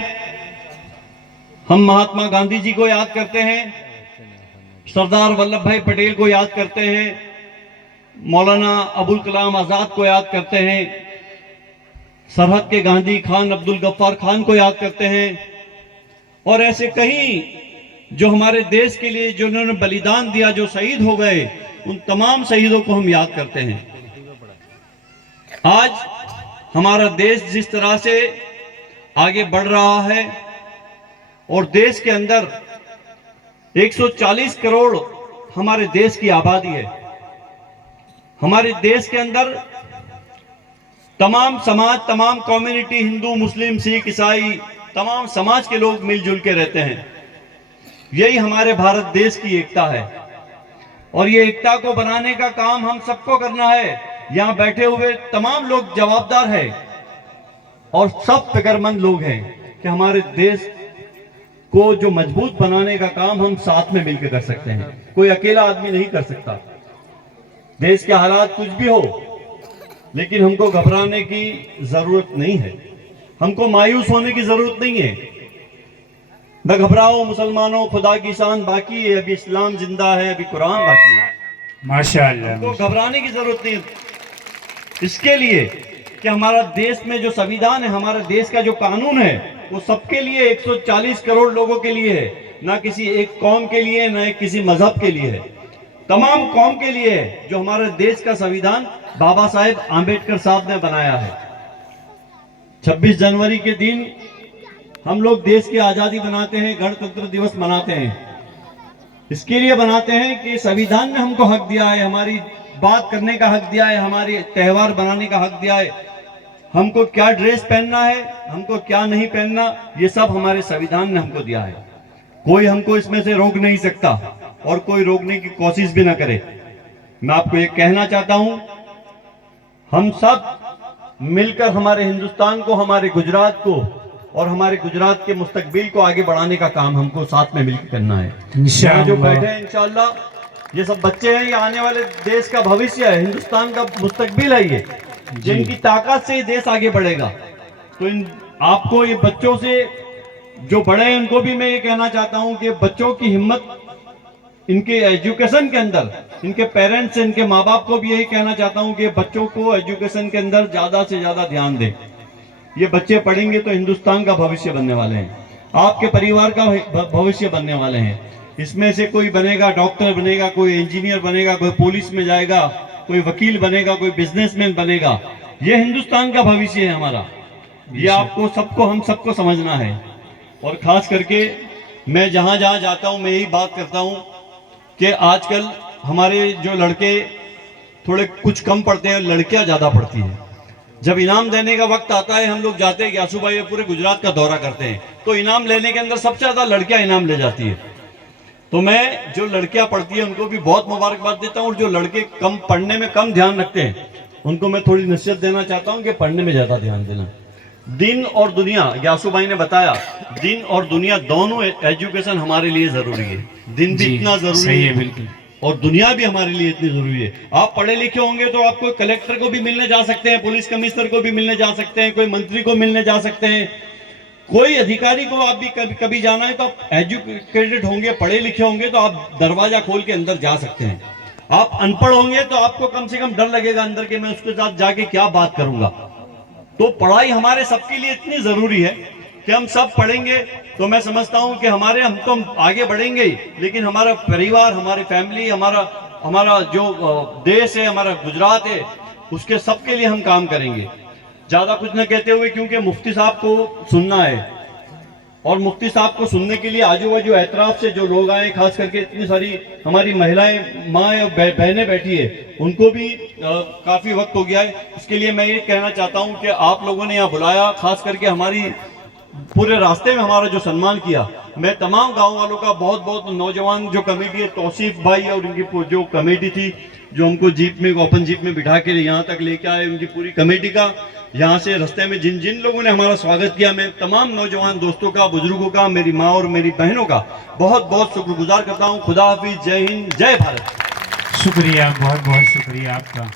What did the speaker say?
हम महात्मा गांधी जी को याद करते हैं, सरदार वल्लभ भाई पटेल को याद करते हैं, मौलाना अबुल कलाम आजाद को याद करते हैं, सरहद के गांधी खान अब्दुल गफ्फार खान को याद करते हैं और ऐसे कई जो हमारे देश के लिए जिन्होंने बलिदान दिया, जो शहीद हो गए, उन तमाम शहीदों को हम याद करते हैं। आज हमारा देश जिस तरह से आगे बढ़ रहा है और देश के अंदर 140 करोड़ हमारे देश की आबादी है। हमारे देश के अंदर तमाम समाज, तमाम कम्युनिटी, हिंदू, मुस्लिम, सिख, ईसाई, तमाम समाज के लोग मिलजुल के रहते हैं। यही हमारे भारत देश की एकता है और ये एकता को बनाने का काम हम सबको करना है। यहां बैठे हुए तमाम लोग जवाबदार हैं और सब फिक्रमंद लोग हैं कि हमारे देश को जो मजबूत बनाने का काम हम साथ में मिलकर कर सकते हैं। कोई अकेला आदमी नहीं कर सकता। देश के हालात कुछ भी हो, लेकिन हमको घबराने की जरूरत नहीं है, हमको मायूस होने की जरूरत नहीं है। न घबराओ मुसलमानों, खुदा की शान बाकी है, अभी इस्लाम जिंदा है, अभी कुरान बाकी है। माशाअल्लाह। हमको घबराने की जरूरत नहीं है इसके लिए कि हमारा देश में जो संविधान है, हमारे देश का जो कानून है, वो सबके लिए 140 करोड़ लोगों के लिए है, ना किसी एक कौम के लिए, ना किसी मजहब के लिए है, तमाम कौम के लिए है। जो हमारे देश का संविधान बाबा साहेब आंबेडकर साहब ने बनाया है। 26 जनवरी के दिन हम लोग देश की आजादी बनाते हैं, गणतंत्र दिवस मनाते हैं। इसके लिए बनाते हैं कि संविधान ने हमको हक दिया है, हमारी बात करने का हक दिया है, हमारे त्योहार बनाने का हक दिया है, हमको क्या ड्रेस पहनना है, हमको क्या नहीं पहनना, ये सब हमारे संविधान ने हमको दिया है। कोई हमको इसमें से रोक नहीं सकता और कोई रोकने की कोशिश भी ना करे। मैं आपको ये कहना चाहता हूं, हम सब मिलकर हमारे हिंदुस्तान को, हमारे गुजरात को और हमारे गुजरात के मुस्तकबिल को आगे बढ़ाने का काम हमको साथ में मिलकर करना है। यहाँ जो बैठे हैं इंशाअल्लाह, ये सब बच्चे हैं, ये आने वाले देश का भविष्य है, हिंदुस्तान का मुस्तकबिल है। ये जिनकी ताकत से देश आगे बढ़ेगा। तो इन आपको, ये बच्चों से जो बड़े हैं, उनको भी मैं ये कहना चाहता हूं कि बच्चों की हिम्मत, इनके एजुकेशन के अंदर, इनके पेरेंट्स, इनके माँ बाप को भी यही कहना चाहता हूं कि बच्चों को एजुकेशन के अंदर ज्यादा से ज्यादा ध्यान दें। ये बच्चे पढ़ेंगे तो हिंदुस्तान का भविष्य बनने वाले हैं, आपके परिवार का भविष्य बनने वाले हैं। इसमें से कोई बनेगा, डॉक्टर बनेगा, कोई इंजीनियर बनेगा, कोई पुलिस में जाएगा, कोई वकील बनेगा, कोई बिजनेसमैन बनेगा। ये हिंदुस्तान का भविष्य है हमारा। ये आपको सबको, हम सबको समझना है। और खास करके मैं जहां जहां जाता हूं, मैं यही बात करता हूं कि आजकल हमारे जो लड़के थोड़े कुछ कम पढ़ते हैं, लड़कियां ज्यादा पढ़ती हैं। जब इनाम देने का वक्त आता है, हम लोग जाते हैं ग्यासू भाई पूरे गुजरात का दौरा करते हैं, तो इनाम लेने के अंदर सबसे ज्यादा लड़कियां इनाम ले जाती है। तो मैं जो लड़कियां पढ़ती हैं उनको भी बहुत मुबारकबाद देता हूं, और जो लड़के कम पढ़ने में कम ध्यान रखते हैं उनको मैं थोड़ी नसीहत देना चाहता हूं कि पढ़ने में ज्यादा ध्यान देना। दिन और दुनिया, ग्यासू भाई ने बताया, दिन और दुनिया दोनों एजुकेशन हमारे लिए जरूरी है। दिन भी इतना जरूरी है बिल्कुल, और दुनिया भी हमारे लिए इतनी जरूरी है। आप पढ़े लिखे होंगे तो आपको कलेक्टर को भी मिलने जा सकते हैं, पुलिस कमिश्नर को भी मिलने जा सकते हैं, कोई मंत्री को मिलने जा सकते हैं, कोई अधिकारी को आप भी कभी जाना है तो आप एजुकेटेड होंगे, पढ़े लिखे होंगे तो आप दरवाजा खोल के अंदर जा सकते हैं। आप अनपढ़ होंगे तो आपको कम से कम डर लगेगा अंदर के, मैं उसके साथ जाके क्या बात करूंगा। तो पढ़ाई हमारे सबके लिए इतनी जरूरी है कि हम सब पढ़ेंगे तो मैं समझता हूं कि हम तो आगे बढ़ेंगे ही, लेकिन हमारा परिवार, हमारी फैमिली, हमारा जो देश है, हमारा गुजरात है, उसके सबके लिए हम काम करेंगे। ज्यादा कुछ न कहते हुए, क्योंकि मुफ्ती साहब को सुनना है और मुफ्ती साहब को सुनने के लिए आजू बाजू एतराफ से जो लोग आए, खास करके इतनी सारी हमारी महिलाएं, माँ और बहनें बैठी है, उनको भी काफी वक्त हो गया है। इसके लिए मैं ये कहना चाहता हूं कि आप लोगों ने यहाँ बुलाया, खास करके हमारी पूरे रास्ते में हमारा जो सम्मान किया, मैं तमाम गांव वालों का बहुत बहुत, नौजवान जो कमेटी है, तौसीफ भाई और उनकी जो कमेटी थी, जो हमको जीप में, ओपन जीप में बिठा के यहाँ तक लेके आए, उनकी पूरी कमेटी का, यहाँ से रास्ते में जिन जिन लोगों ने हमारा स्वागत किया, मैं तमाम नौजवान दोस्तों का, बुजुर्गों का, मेरी माँ और मेरी बहनों का बहुत बहुत शुक्रगुजार करता हूँ। खुदा हाफिज, जय हिंद, जय भारत। शुक्रिया, बहुत बहुत शुक्रिया आपका।